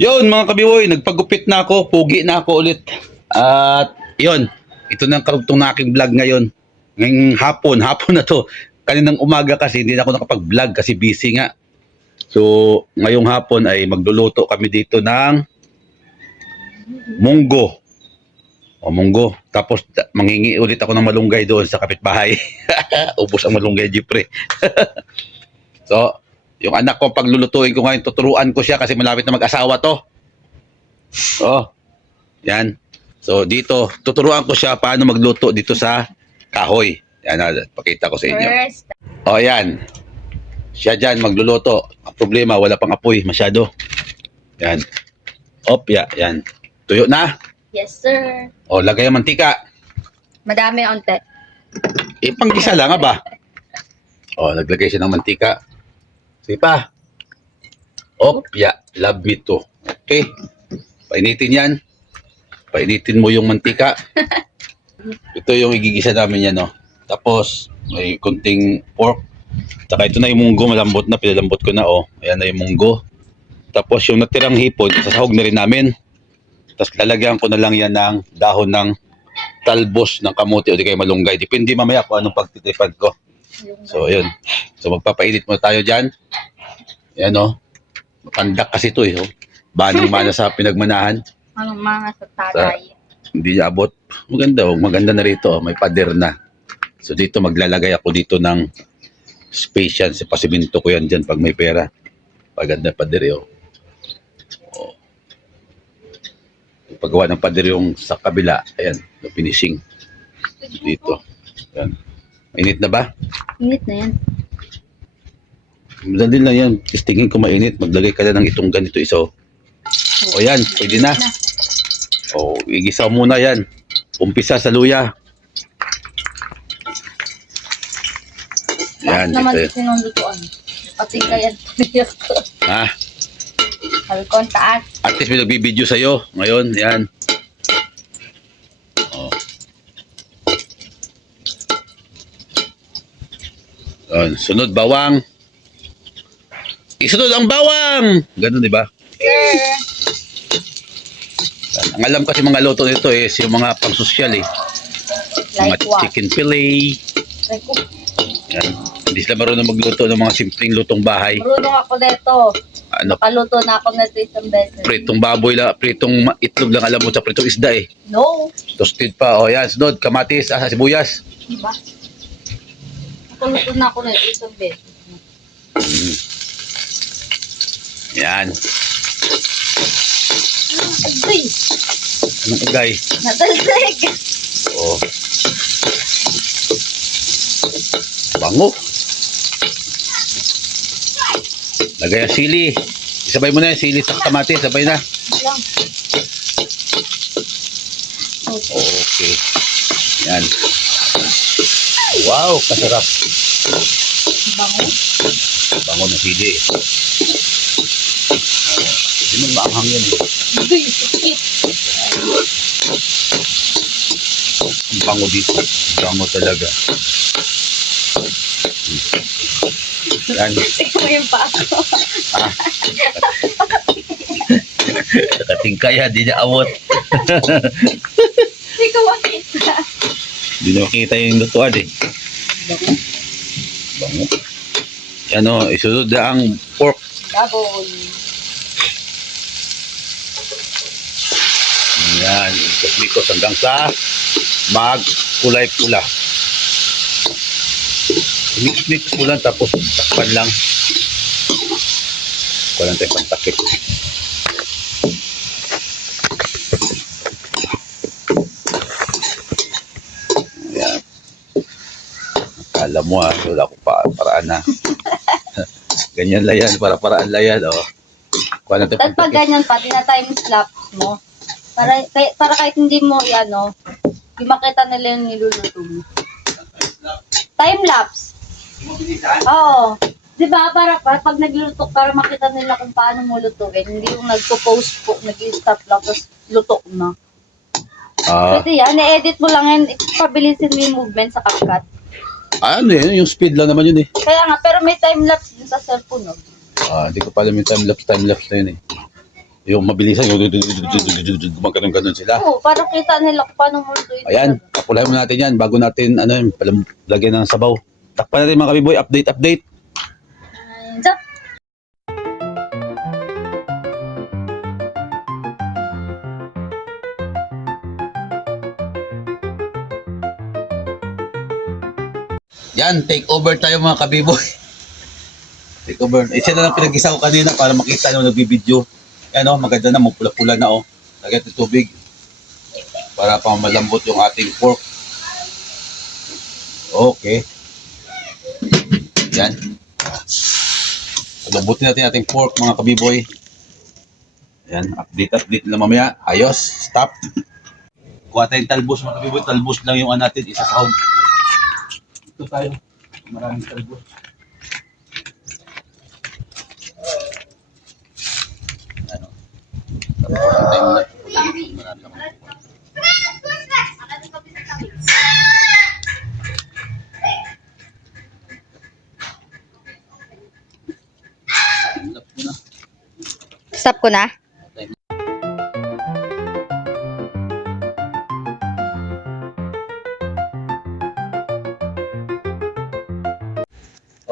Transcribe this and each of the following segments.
Yun mga kabiwoy, nagpagupit na ako, pugi na ako ulit. At yun, ito na ang karugtong na aking vlog ngayon. Ngayong hapon na to. Kaninang umaga kasi hindi na ako nakapag-vlog kasi busy nga. So, ngayong hapon ay magluluto kami dito ng munggo. O munggo. Tapos mangingi ulit ako ng malunggay doon sa kapitbahay. Ubos ang malunggay, Jeffrey. So, yung anak ko paglulutuin ko ngayon, tuturuan ko siya kasi malapit na mag-asawa to. Oh, yan. So, dito, tuturuan ko siya paano magluto dito sa kahoy. Yan, pakita ko sa inyo. First, Oh, yan. Siya dyan, magluluto. Ang problema, wala pang apoy masyado. Yan. Opya, yan. Tuyo na. yes sir. O, lagay ang mantika. Madami onte. Panggisa lang, ba? O, naglagay siya ng mantika. Sige pa. Opya, labito. Okay. Painitin yan. Painitin mo yung mantika. Ito yung igigisa namin yan, no. Tapos, may kunting pork. Tsaka ito na yung munggo, malambot na, pinalambot ko na, oh. Ayan na yung munggo. Tapos yung natirang hipon, sasahog na rin namin. Tapos lalagyan ko na lang yan ng dahon ng talbos ng kamote o di kaya malunggay. Depende mamaya kung anong pagtitipad ko. So, yun. So, magpapainit muna tayo dyan. Ayan, oh. Pandak kasi ito, eh. Oh. Banang-mana sa pinagmanahan. Anong mga sa tatay? Hindi niya abot. Maganda, oh. Maganda na rito. Oh. May pader na. So, dito maglalagay ako dito ng space yan. Sa pasiminto ko yan dyan pag may pera. Paganda pader, oh. Oh. Paggawa ng pader yung sa kabila. Ayan, yung finishing. Dito. Ayan. Mainit na ba? Init na yan. Madali lang yan. Testingin ko mainit. Maglagay ka na ng itong ganito isa. O yan, pwede na. O, igisa muna yan. Umpisa sa luya. Yan, Naman dito. sinundutuan. Pati kaya tumiyak ko. Ha? Halcon taas. At least may nagbibideo sa'yo. Ngayon, yan. O. Yan. Sunod, bawang. Isunod ang bawang! Ganun, di ba? Sir. Ang alam kasi mga luto nito is yung mga pang-sosyal eh. Mga Like what? chicken fillet. Like, oh, Yan. Hindi sila marunong magluto ng mga simpleng lutong bahay. marunong ako nito. Ano, Nakaluto na ako nito isang beses. pritong baboy lang, pritong itlog lang alam mo sa pritong isda eh. No. Toasted pa. O yan, sunod, kamatis, sibuyas. Diba? Nakaluto na ako nito isang beses. Yan. Agay! Anong igay? Natalsik! O. Bango. Lagay ang sili. Isabay mo na yung sili sa kamatis. Sabay na. Lang. Okay. Okay. Yan. Wow, kasarap. Bango. Bango ng sili. Hindi mo maanghang yun eh. Agay! Sakit! Ang bango dito. Ang bango talaga. Yan. Tingnan mo yung paa ko. Nakatingkaya, di niya awot. Hindi ko makita. Di niya makita yung lutuan eh. Bango. Yan o, isunod na ang pork. Double. Yan, ikot-ikot hanggang sa magkulay pula. Mix-mix mo lang tapos takpan lang. Walang tayo pantakip. Yan. Akala mo wala ko paraan na. Ganyan lang yan, para-paraan lang yan. Oh. Walang tayo Tapos pag pantakip. ganyan pa, tina-time lapse mo. Para kahit hindi mo, ano, di makita nila yung niluluto mo. Time lapse. Oo. Di ba? Para pag nagluluto, para makita nila kung paano mo lutuin. Hindi yung nagpo-post po, nag-stop lang, tapos luto na. Pwede yan. I-edit mo lang yan. Pabilisin mo yung movement sa CapCut. Ano yun? Yung speed lang naman yun eh. Kaya nga, pero may time lapse din sa cellphone. No? Hindi ko pa alam yung time-lapse na yun eh. Yung mabilisan, yung gumagano'n sila. Oo, para kita nila kung paano mo ito. Ayan, kapulahin mo natin yan bago natin lagyan ng sabaw. Takpan natin mga kabiboy, update. Zap! Yan, take over tayo mga kabiboy. Take over. Isa na lang pinag-isa ko kanina para makita nyo nagbibideo. Yan o, maganda na, pula-pula na o. Lagyan natin tubig para pa malambot yung ating pork. Okay. Yan. Lambutin natin ating pork mga kabiboy. Yan, update na mamaya. Ayos, stop. Kuha tayong talbos mga kabiboy. Talbos lang yung natin, isa sahog. Ito tayo. Maraming talbos. Ano? Tapos tayo muna. Marami lang. Lap muna. Stop ko na.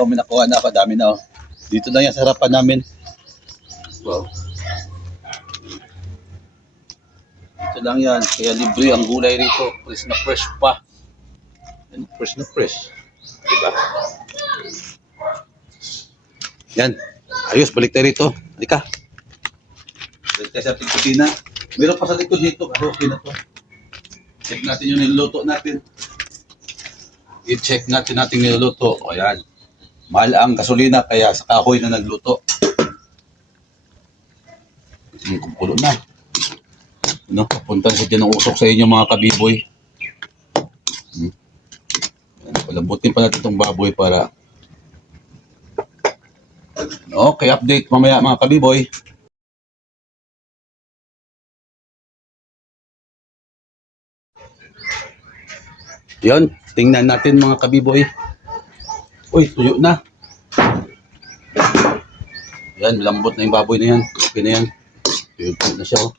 Oh, may nakuha na ako. Dami na oh. Dito na yan sa harapan namin. Wow. Ito lang yan. Kaya libre ang gulay rito. Fresh na fresh pa. Yan, fresh na fresh. Diba? Yan. Ayos, balik tayo rito. Halika. Balik tayo sa ating kusina. Meron pa sa likod dito. Pero okay na to. Check natin yung niluluto natin. I-check natin niluluto. O yan. Mahal ang gasolina kaya sa kahoy na nagluto. Kukulo na. Ano, papuntan sa dyan ng usok sa inyo mga kabiboy. Palambutin pa natin itong baboy para okay, update mamaya mga kabiboy. Yun, tingnan natin mga kabiboy. Uy, tuyo na. Yan, lambot na yung baboy na yan. Okay na yan. Tuyo na siya. Oh.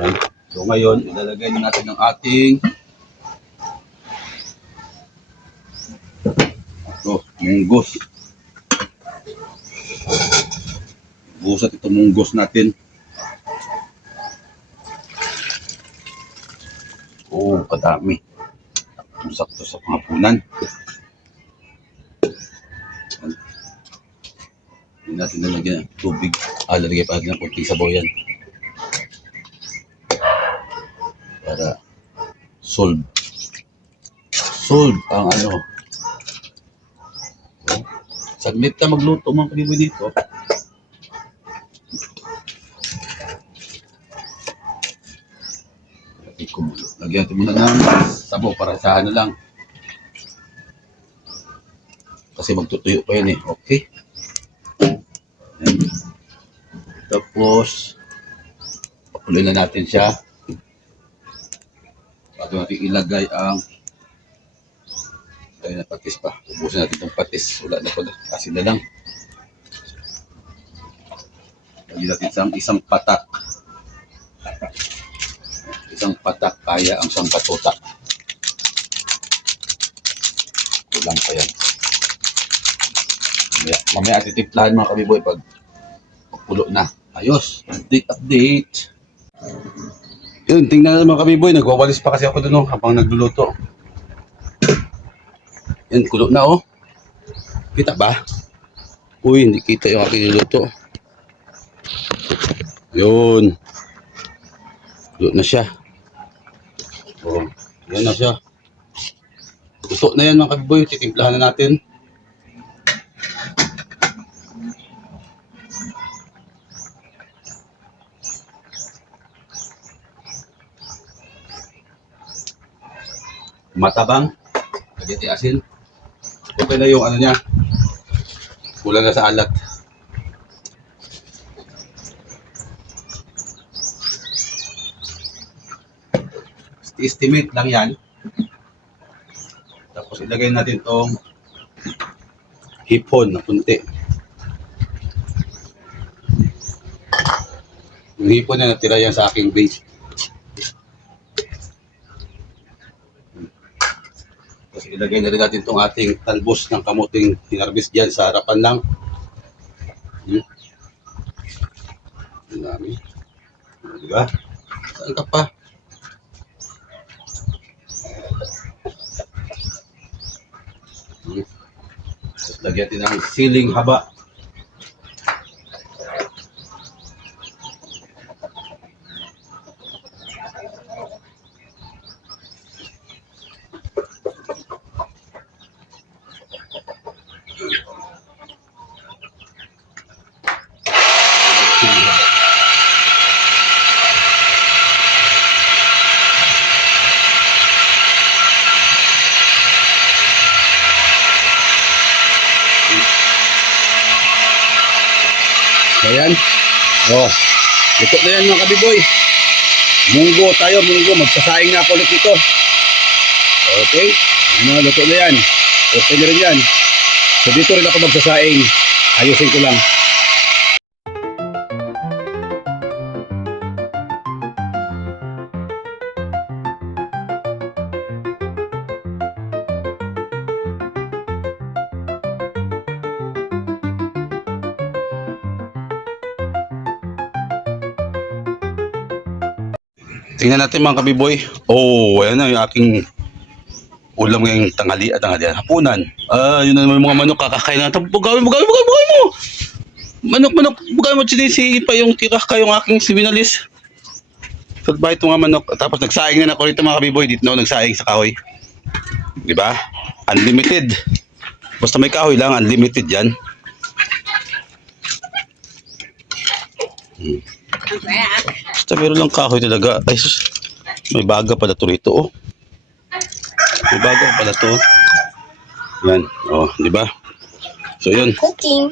Yan. So ngayon, ilalagay na natin ang ating munggos. Busat ito munggos natin. Oh, kadami. Sakto sa pangapunan. Hindi natin nalagyan ng tubig. Lalagay pa natin ng kunting sabaw yan. Para solve ang ano. Oh, saglit ka magluto mga kabiboy dito. Lagyan natin muna ng sabaw para sa ano lang. Kasi magtutuyo pa yan eh. Okay. Ayan. Tapos, pakuloy na natin siya. Bago natin ilagay ang tayo na patis pa. Ubusin natin itong patis. Wala na pala. Asin na lang. Lagyan natin isang patak. Isang patak kaya ang isang katutak. Kulang pa yan. Mamaya titimplahan mga kabiboy pag pulo na. Ayos. Update. Yun, tingnan natin mga kabiboy. Nagwawalis pa kasi ako dun habang nagluluto. Yan, kulo na oh. Kita ba? Uy, hindi kita yung aking niluto. Yun. Kulo na siya. Oh, yan na siya. Luto na yan mga kabiboy. Titimplahan na natin. Matabang. Lagyan natin asin. Okay na yung ano niya. Kulang na sa alat. Estimate lang yan. Tapos ilagay natin tong hipon na punti. Yung hipon na natira yan sa aking base. Tapos ilagay na rin natin itong ating talbos ng kamuting hinarbis dyan sa harapan lang. Ang dami. Diba? Saan ka pa? Tapos lagyan natin ng siling haba. Ayan. Oh. Luto na yan mga kabiboy. Munggo tayo, munggo. Magsasaing na ako ulit dito. Okay. Ano, luto na yan. Okay na rin yan. So dito rin ako magsasaing. Ayusin ko lang. Tingnan natin mga kabiboy. Oh, ayan na yung aking ulam ngayong tanghalian, hapunan. Yun na naman yung mga manok kakakain natin. Bugawin mo! Manok, bugawin mo, sinisi pa yung tira yung aking sibinalis. So, ba ito mga manok? Tapos nagsaing na ako rito mga kabiboy. Dito na ako nagsaing sa kahoy. Diba? Unlimited. Basta may kahoy lang, unlimited yan. Basta meron lang kahoy talaga. Ay sus, may baga pala to rito, oh. May baga pala to. Yan, oh, di ba? So yun. Cooking.